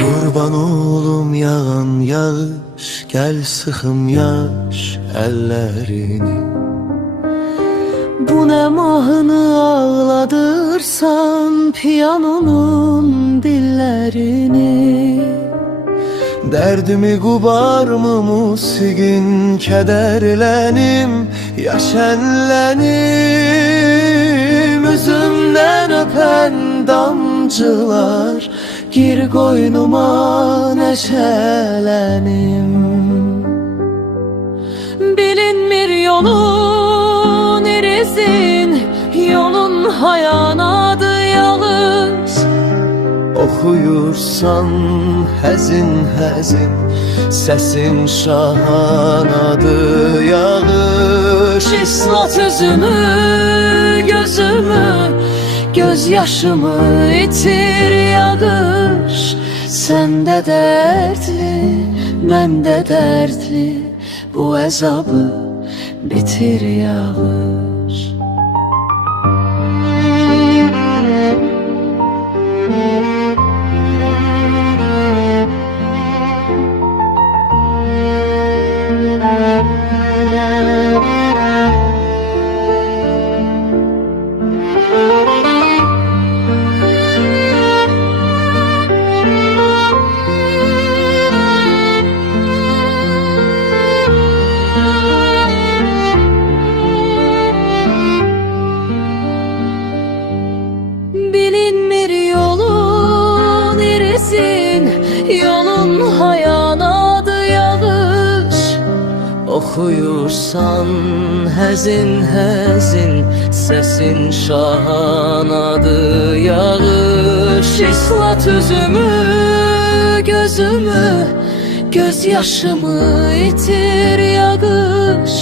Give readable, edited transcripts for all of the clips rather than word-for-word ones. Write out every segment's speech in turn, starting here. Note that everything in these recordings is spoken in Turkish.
Kurban olum yağan yağış, gel sıxım yaş ellerini. Bu ne mahnı ağladırsan piyanonun dillerini. Dərdimi qubarmı musiqin, kədərlənim, yaşənlənim. Üzümdən öpən damcılar, gir qoynuma neşələnim. Bilinmir yolun irizin, yolun hayanadı yalnız. Oxuyursan həzin həzin, səsin şahanadır yağış. Islat üzümü, gözümü, gözyaşımı itir yağış. Sen de dertli, ben de dertli, bu əzabı bitir yağış. Bilinmir yolun irizin, yolun hayanadı yağış. Oxuyursan həzin həzin, səsin şahanadır yağış. Islat üzümü, gözümü, gözyaşımı itir yağış.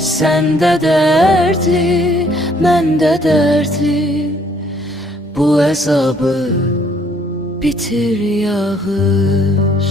Sen de dertli, ben de dertli, bu əzabı bitir yağış.